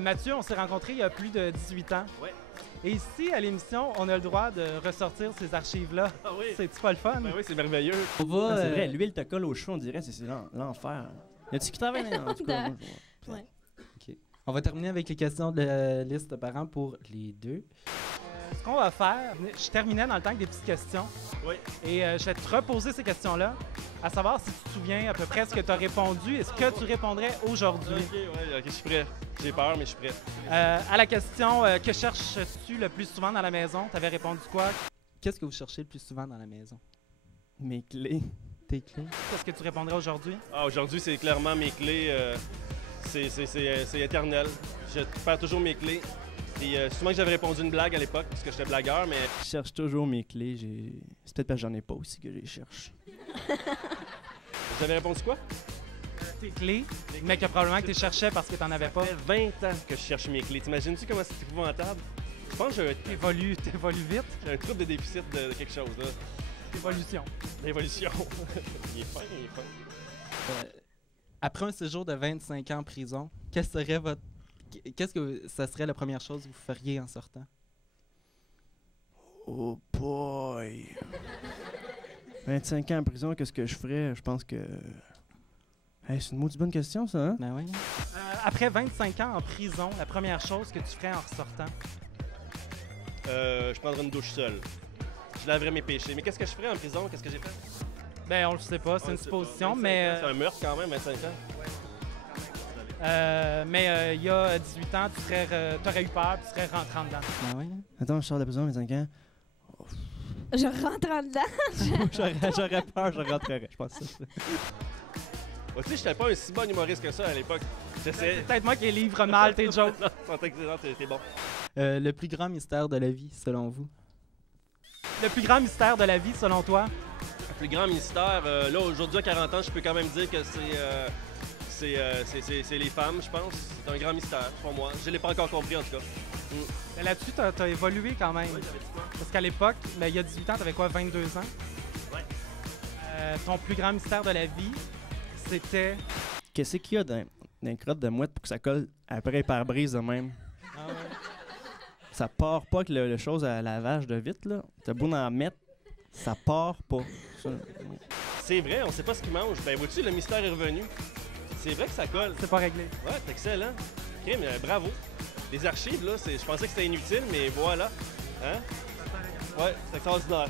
Mathieu, on s'est rencontrés il y a plus de 18 ans. Ouais. Et ici, à l'émission, on a le droit de ressortir ces archives-là. Ah oui. C'est-tu pas le fun? Ben oui, c'est merveilleux. On va. Ah, c'est vrai, l'huile te colle aux cheveux, on dirait, c'est l'enfer. Y a-tu qui travaille en tout cas? Ouais. OK. On va terminer avec les questions de la liste de parents pour les deux. Ce qu'on va faire, je terminais dans le temps avec des petites questions. Oui. Et je vais te reposer ces questions-là, à savoir si tu te souviens à peu près ce que tu as répondu et ce que tu répondrais aujourd'hui. Ok, je suis prêt. J'ai peur, mais je suis prêt. À la question que cherches-tu le plus souvent dans la maison, tu avais répondu quoi? Qu'est-ce que vous cherchez le plus souvent dans la maison? Mes clés. Tes clés? Qu'est-ce que tu répondrais aujourd'hui? Ah, aujourd'hui, c'est clairement mes clés. C'est éternel. Je perds toujours mes clés. Et souvent que j'avais répondu une blague à l'époque, parce que j'étais blagueur, mais Je cherche toujours mes clés. C'est peut-être parce que j'en ai pas aussi que je les cherche. vous avez répondu quoi? Tes clés, mais que probablement que tu les cherchais parce que tu n'en avais pas. Ça fait 20 ans que je cherche mes clés. T'imagines-tu comment c'est épouvantable? Je pense que T'évolues vite. j'ai un trouble de déficit de quelque chose, là. Évolution. D'évolution. Il est fin, il est fin. Après un séjour de 25 ans en prison, qu'est-ce que ça serait la première chose que vous feriez en sortant? Oh boy! 25 ans en prison, qu'est-ce que je ferais? Je pense que. Hey, c'est une maudite bonne question, ça, hein? Ben oui. Après 25 ans en prison, la première chose que tu ferais en ressortant? Je prendrais une douche seule. Je laverais mes péchés. Mais qu'est-ce que je ferais en prison? Qu'est-ce que j'ai fait? Ben, on le sait pas, c'est On une le sait supposition, pas. 25 mais ans, c'est un meurtre quand même, 25 ans. il y a 18 ans, tu aurais eu peur et tu serais rentré en dedans. Ben oui. Attends, je sors de la prison à 25 ans. Je rentre en dedans. J'aurais peur, je rentrerais. Je pense que ça. Tu sais, j'étais pas un si bon humoriste que ça à l'époque. C'est J'essayais. peut-être moi qui livre mal tes jokes. Non, sont excellents, t'es bon. Le plus grand mystère de la vie, selon vous? Le plus grand mystère de la vie, selon toi? Le plus grand mystère, là, aujourd'hui, à 40 ans, je peux quand même dire que c'est les femmes, je pense. C'est un grand mystère pour moi. Je l'ai pas encore compris, en tout cas. Mais là-dessus, tu as évolué quand même. Oui, j'avais dit quoi? Parce qu'à l'époque, ben, il y a 18 ans, tu avais quoi, 22 ans? Ouais. Ton plus grand mystère de la vie, c'était... Qu'est-ce qu'il y a dans les crottes de mouette pour que ça colle après par brise de même? Ah ouais. Ça part pas que le chose à lavage de vite, là. T'as beau en mettre, ça part pas. Ça. C'est vrai, on sait pas ce qu'ils mangent. Ben, vois-tu, le mystère est revenu. C'est vrai que ça colle. C'est pas réglé. Ouais, c'est excellent. OK, mais bravo. Les archives, là, je pensais que c'était inutile, mais voilà. Hein? Ouais, c'est extraordinaire.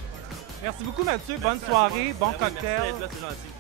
Merci beaucoup, Mathieu. Bonne soirée, bon Ben oui, cocktail. Merci d'être là, c'est gentil.